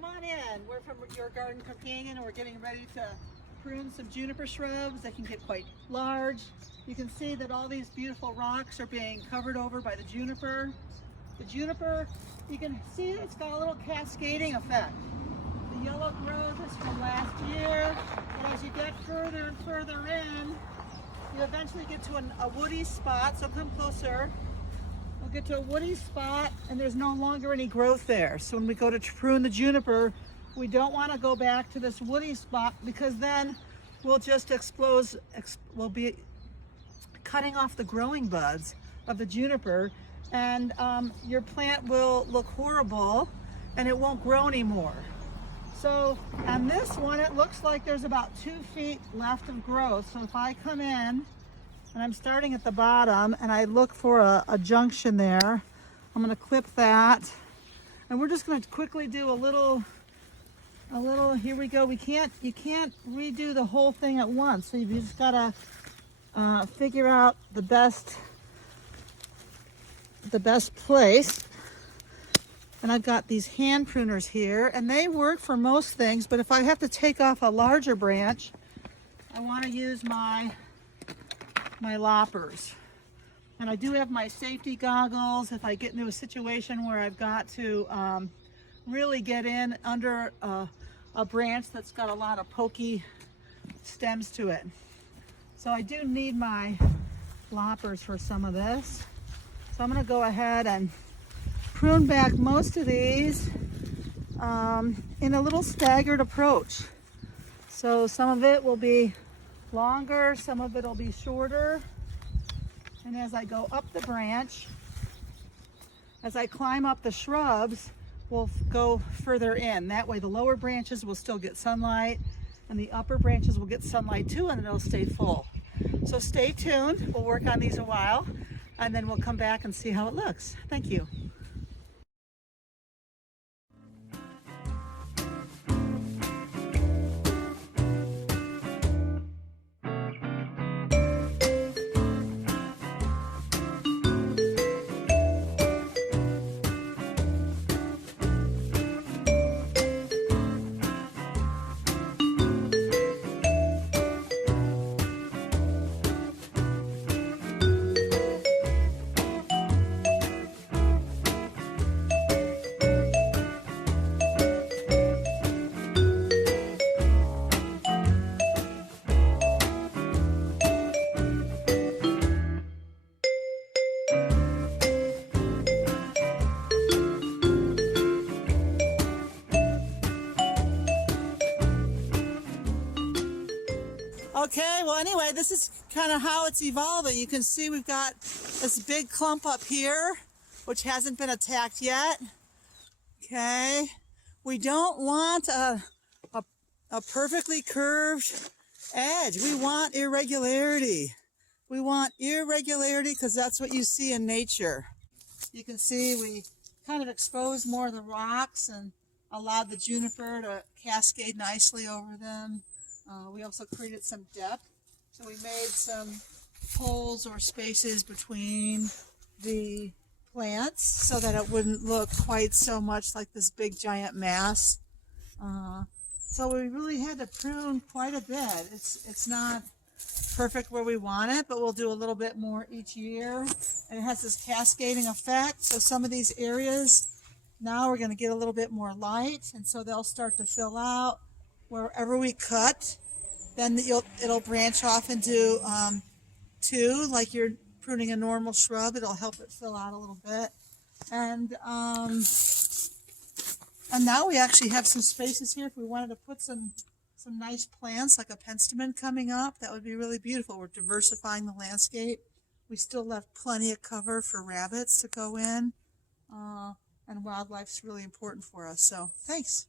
Come on in. We're from Your Garden Companion and we're getting ready to prune some juniper shrubs that can get quite large. You can see that all these beautiful rocks are being covered over by the juniper. The juniper, you can see it's got a little cascading effect. The yellow growth is from last year, and as you get further and further in, you eventually get to a woody spot, so come closer. We'll get to a woody spot and there's no longer any growth there. So when we go to prune the juniper, we don't want to go back to this woody spot because then we'll just we'll be cutting off the growing buds of the juniper, and your plant will look horrible and it won't grow anymore. So on this one, it looks like there's about 2 feet left of growth. So if I come in, and I'm starting at the bottom and I look for a junction there, I'm going to clip that, and we're just going to quickly do a little, here we go. You can't redo the whole thing at once, so you just got to figure out the best place. And I've got these hand pruners here, and they work for most things, but if I have to take off a larger branch, I want to use my loppers. And I do have my safety goggles if I get into a situation where I've got to really get in under a branch that's got a lot of pokey stems to it. So I do need my loppers for some of this. So I'm going to go ahead and prune back most of these in a little staggered approach. So some of it will be longer, some of it will be shorter. And as I go up the branch, as I climb up the shrubs, we'll go further in. That way the lower branches will still get sunlight and the upper branches will get sunlight too, and it'll stay full. So stay tuned. We'll work on these a while and then we'll come back and see how it looks. Thank you. Okay, well anyway, this is kind of how it's evolving. You can see we've got this big clump up here, which hasn't been attacked yet. Okay, we don't want a perfectly curved edge. We want irregularity. We want irregularity because that's what you see in nature. You can see we kind of exposed more of the rocks and allowed the juniper to cascade nicely over them. We also created some depth, so we made some holes or spaces between the plants so that it wouldn't look quite so much like this big giant mass. So we really had to prune quite a bit. It's not perfect where we want it, but we'll do a little bit more each year. And it has this cascading effect, so some of these areas now we're going to get a little bit more light, and so they'll start to fill out. Wherever we cut, then it'll branch off into two, like you're pruning a normal shrub. It'll help it fill out a little bit. And now we actually have some spaces here. If we wanted to put some nice plants like a penstemon coming up, that would be really beautiful. We're diversifying the landscape. We still left plenty of cover for rabbits to go in, and wildlife's really important for us. So thanks.